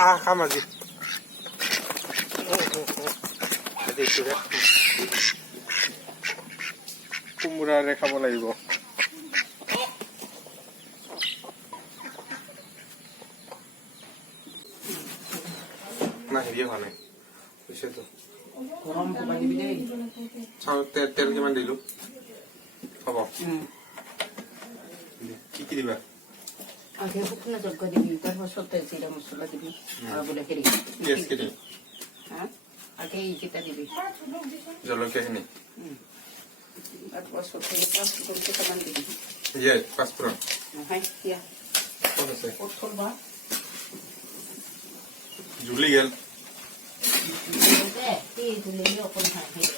খাম আজি কোমোৰাৰে খাব লাগিব না হেৰিয়ে হোৱা নাই বুজিছেতো চাউল তেল কিমান দিলো হ'ব কি কি দিবা আগে শুকনো জলকা দিবি তারপর সবটা জিরা মশলা দিবি আর বলে খেলি ইয়েস কি দিবি হ্যাঁ আগে এইটা দিবি জলকীয়া খিনি তারপর সবটা করতে কেমন দিবি ইয়ে পাঁচফোড়ন হ্যাঁ ইয়া কোন আছে ওঠর বা জুলি গেল এই জুলি ওপর হ্যাঁ হ্যাঁ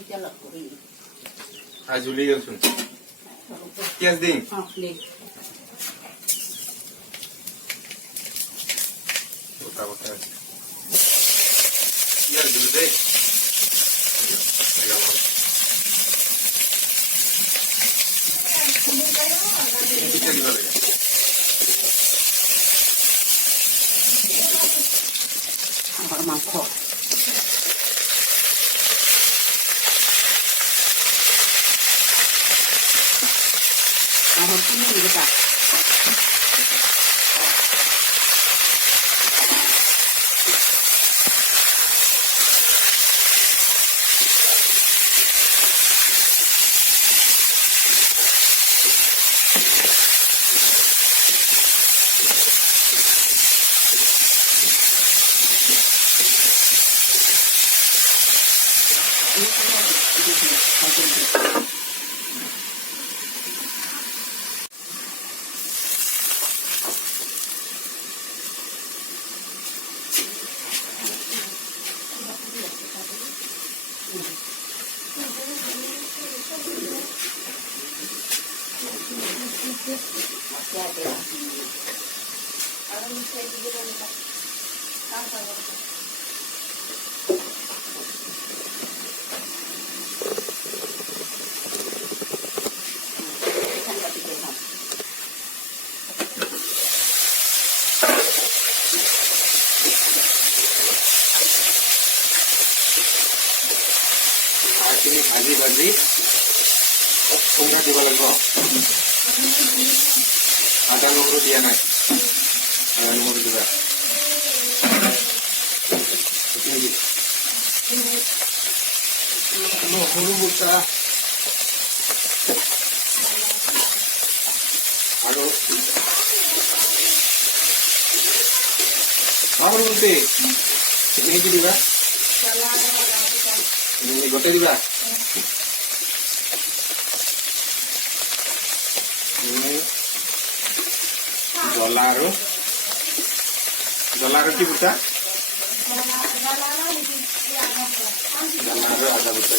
এটা লাগ করি আজ জুলি গেল শুন পেঁয়াজ দিন হ্যাঁ please Botar. E as duas aí? Legal, mano. Fica ali, galera. Agora matou. Agora tudo liga, tá? ভাজি ভাজি কোমৰা দিব লাগিব আদা নহৰু দিয়া নাই আদা নহৰু দিবা নহৰু বুটা আৰু নহৰু বুটে নেকি দিবা গোটে দিবা জ্বলা আৰু কি বুটা জ্বলা আৰু আদা বুটা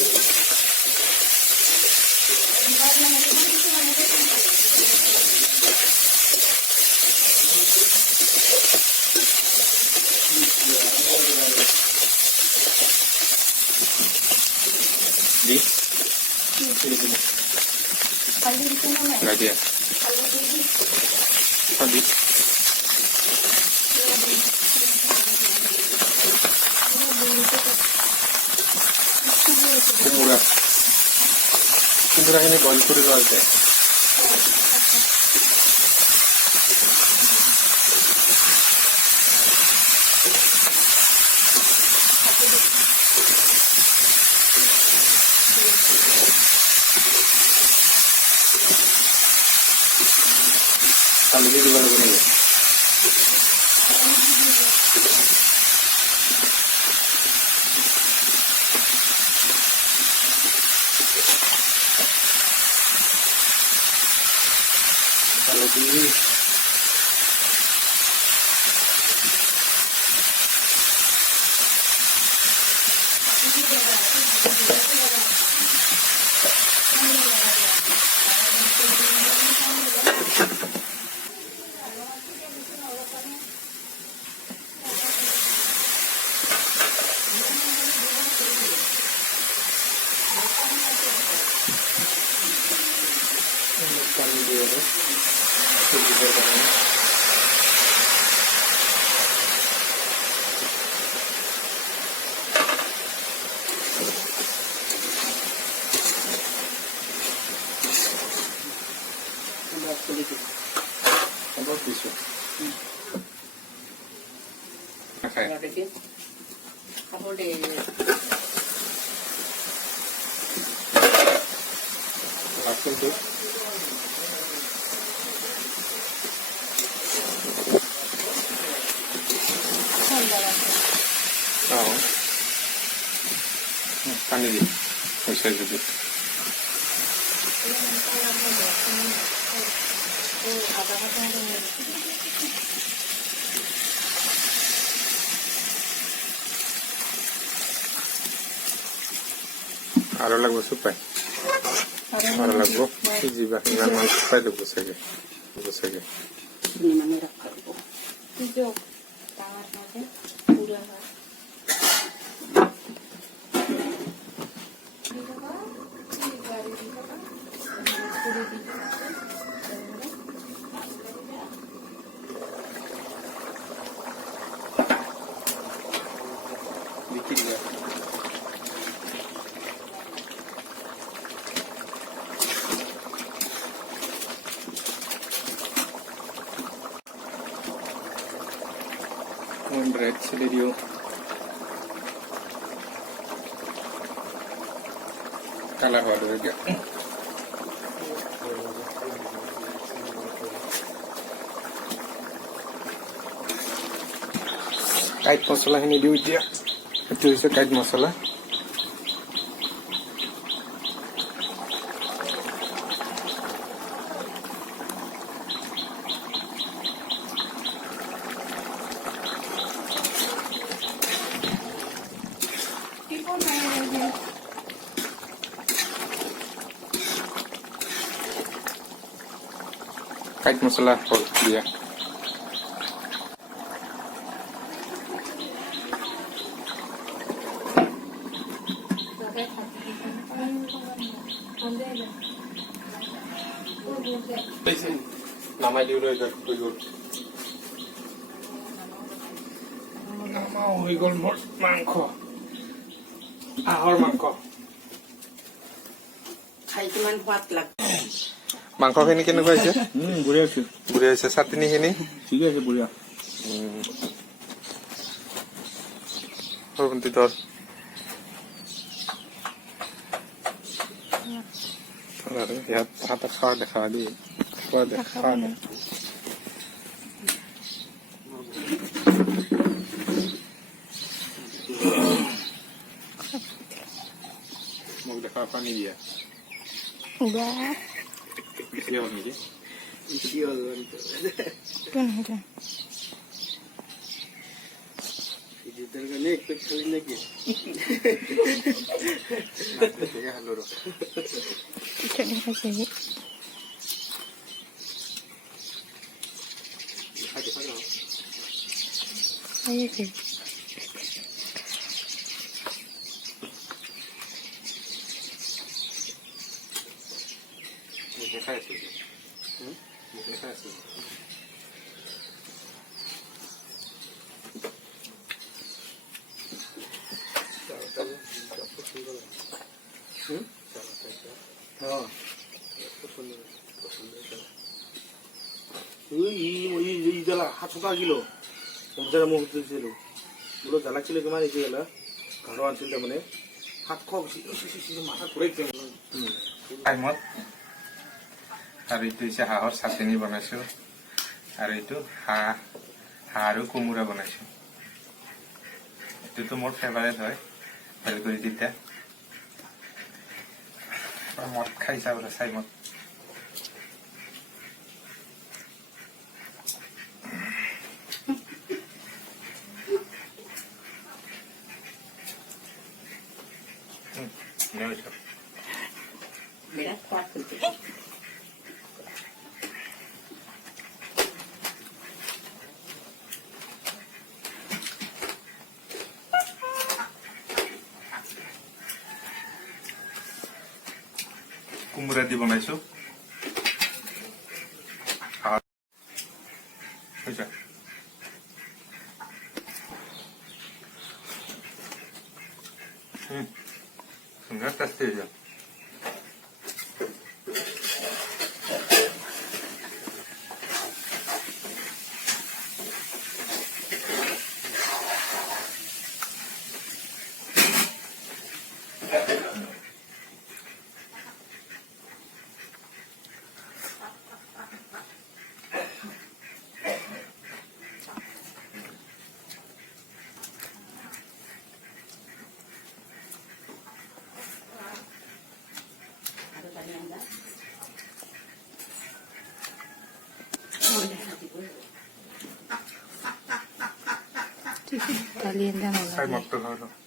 di sini nggak dia tadi kumurah ini boil kuri aja kalau ini gimana ya kalau ini ব্যাস করে দিবি অলপ দিছো নাখায় মশলাটাকে কাপড়ে রাখুনতো পানি দিই হয়েছে যদি আদা বাটা আরো লাগবে সুপাই আরো লাগবো জিবা ইমান মান সুপাই দেবো সেগে মানে রাখবো সুযোগ তাওয়ার মধ্যে পুরো red celerio কালার হওয়া দরকার কাইট মছলাখিনি দিওঁ এতিয়া এইটো হৈছে কাইট মছলা কাইট মছলা দিয়া নামাই দিওঁ হৈ গ'ল মোৰ মাংস হাঁহৰ মাংস খাই কিমান সোৱাদ লাগে মাংসখিনি কেনেকুৱা হৈছে বঢ়িয়া আছে বুঢ়িয়া হৈছে চাটনিখিনি ঠিকে আছে বঢ়িয়া সৰুভণ্টি ধৰ ইয়াত হাতত খোৱা দেখা দেই খোৱা দেখা মোক দেখা পানী দিয়া বেছি হ'ল নেকি দেখাই আছো দেখাই আছো জ্বালা 7 কিলো যারা মুখ দিয়েছিল বলো জ্বালা কিলো কিমান এসে গেল ঘৰ আনিছিল তাৰমানে 700 মাথা ঘূৰাইছে টাইমত আৰু এইটো হৈছে হাঁহৰ চাটনি বনাইছো আৰু এইটো হাঁহ আৰু কোমোৰা বনাইছো এইটোতো মোৰ ফেভাৰেট হয় ভেলকুৰি তিতা মদ খাইছা বোলে চাই মদ বিরাট সোৱাদ হয়েছে কোমোৰা দি বনাইছো সুন্দৰ টেষ্টি হৈছে Caliente no খাই মতো খাওয়া